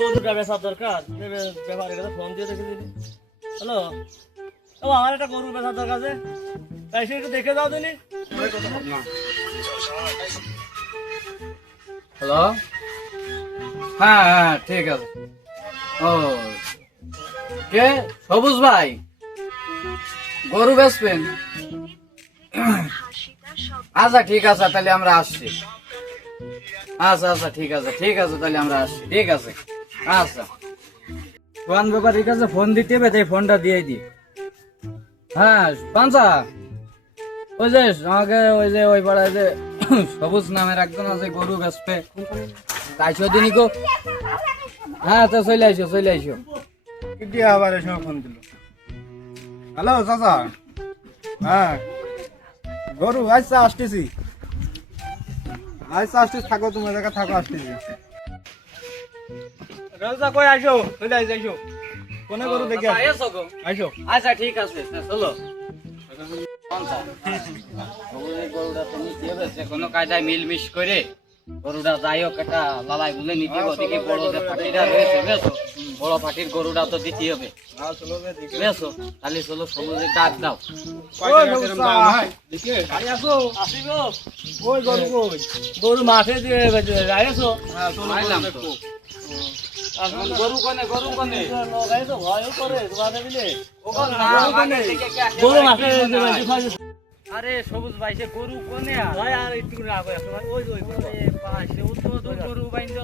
গরুটা বেচার দরকার, ব্যাপারে ফোন দিয়ে দেখে দিবি। হ্যালো, ও আমার একটা গরু বেচার দরকার আছে, তাই সে একটু দেখে যাও দিনি। হ্যালো, হ্যাঁ হ্যাঁ ঠিক আছে। ও কে? সবুজ ভাই, গরু বেচবেন? আচ্ছা ঠিক আছে, তাহলে আমরা আসছি। আচ্ছা আচ্ছা ঠিক আছে, ঠিক আছে, তাহলে আমরা আসছি। ঠিক আছে, আচ্ছা। কোন ব্যাপারীর কাছে ফোন দিতে হবে, তাই ফোনটা দিয়ে দিই। হ্যাঁ পাঞ্চা, ওই যে আমাকে ওই পাড়ায় যে সবুজ নামের একজন আছে, গরু বেচবে, তাইছো দিনই গো। হ্যাঁ তো চলে আইসো, চলে আইসো। কি আবার এই সময় ফোন দিল? হ্যালো চাচা, হ্যাঁ গরু আচ্ছা আসতেছি, আচ্ছা আসতেছি, থাকো তোমার জায়গা থাকো, আসতেছি। রাজা কই আইসো, চলে আইসো, কোনে গরু দেখে আইসো গো। আইসো। আচ্ছা ঠিক আছে, চলো। গরুটা তো নিতে হবে, কোনো কায়দায় মিলমিশ করে গরুটা যাই হোক একটা লালাই গুলে নিতে হবে। ওদিকে বড় যে পাটিটা রয়েছে বেশো, বড় পাটির গরুটা তো দিতে হবে বেশো। তাহলে চলো, সবুজে ডাক দাও। গরু মাঠে দিয়ে আইসো। আইলাম তো। গরু কোনে, গরু কোনে? ভয়ও করে তোমাদের মিলে গরু মাঠে। আরে সবুজ ভাই, সে গরু কোনে? ভাই আর একটু রাগ হয়, ওই ওই সে উত্তর গরু বাইন্দ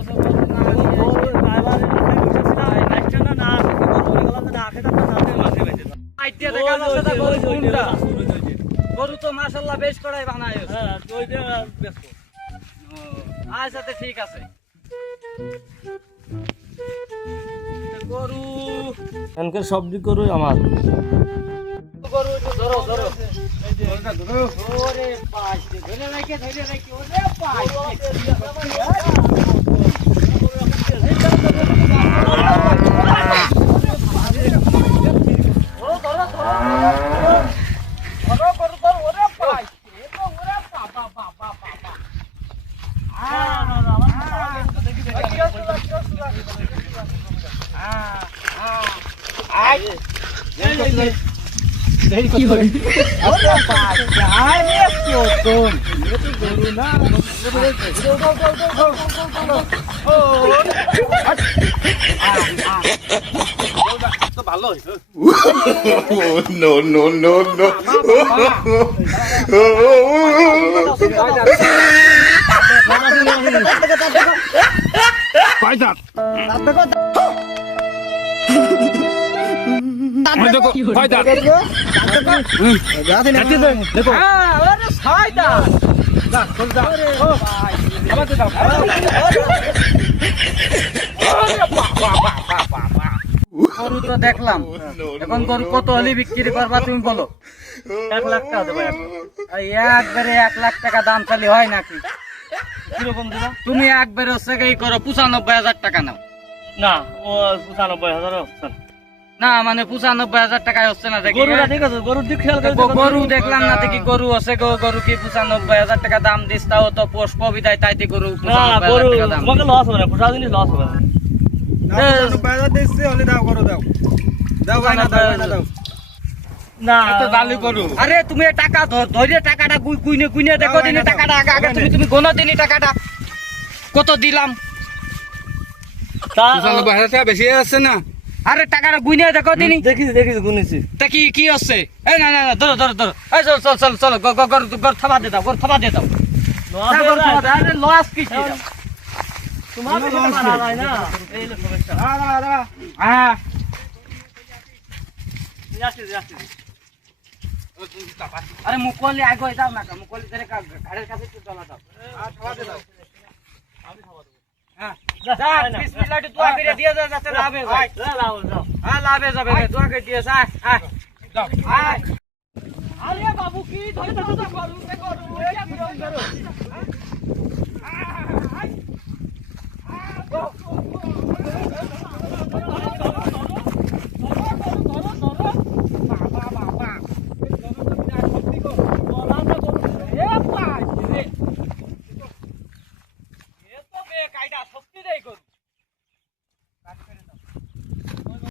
গরু তো মাশাআল্লাহ বেশ করাই বানায়। আচ্ছা ঠিক আছে। গরু এখানকার সবজি গরু আমার। গরু ধরো ধরো। ওরে পাঁচ ধরে রাখে, ধরে রাখে, ওরে পাঁচ। কি হয়? ভালো হয়েছে। No, no, no, no. গরু তো দেখলাম, এখন গরু কত হলে বিক্রি করবা তুমি বলো? 1 লাখ টাকা দেবো। একবারে 1 লাখ টাকা দাম চালি হয় নাকি? কিরকম দিবা? তুমি একবারে হচ্ছে এই করো 95,000 টাকা নাও। না, ও 95,000 হচ্ছে না। না মানে 95,000 টাকায় হচ্ছে না দেখি। গরুটা ঠিক আছে, গরুর দিক খেয়াল করে গরু দেখলাম না দেখি, গরু হচ্ছে গরু কি 95,000 টাকা দাম দিস, তাও তো পুষ্প বিদায় তাইতে গরু না, 95,000 গরু টাকা দাম। তোমাকে লস হবে না, পোষা জিনিস লস হবে না। না আরে তুমি টাকা ধরে টাকাটা গুইনে গুইনে দেখো দিনে টাকাটা আগে আগে তুমি গোনো দিনই টাকাটা কত দিলাম। বেশি আছে না? আরে টাকাটা গুইনে দেখো দিনই। দেখিস গুনেছি। তা কি হচ্ছে? এই না না না, ধরো ধরো ধরো, এই চল চল চল চলো, গর থাবা দে দাও, গর থাবা দে দাও। আরে লস কি ছিল? তোমার মারা যায় না, এই হলো সমস্যা। হ্যাঁ যাচ্ছি। আরে মুকলি আগে যাও না, মুকলি ধরে ঘাড়ের কাছে একটু চলা দাও। হ্যাঁ যা, বিসমিল্লাহ একটু দোয়া করে দিয়ে যা, যাতে লাভে যায়। হ্যাঁ লাভে যাবে, দোয়া করে দিয়ে যা। হ্যাঁ যাও। আরে বাবু কি ধরে ধরে তো করু কি করু?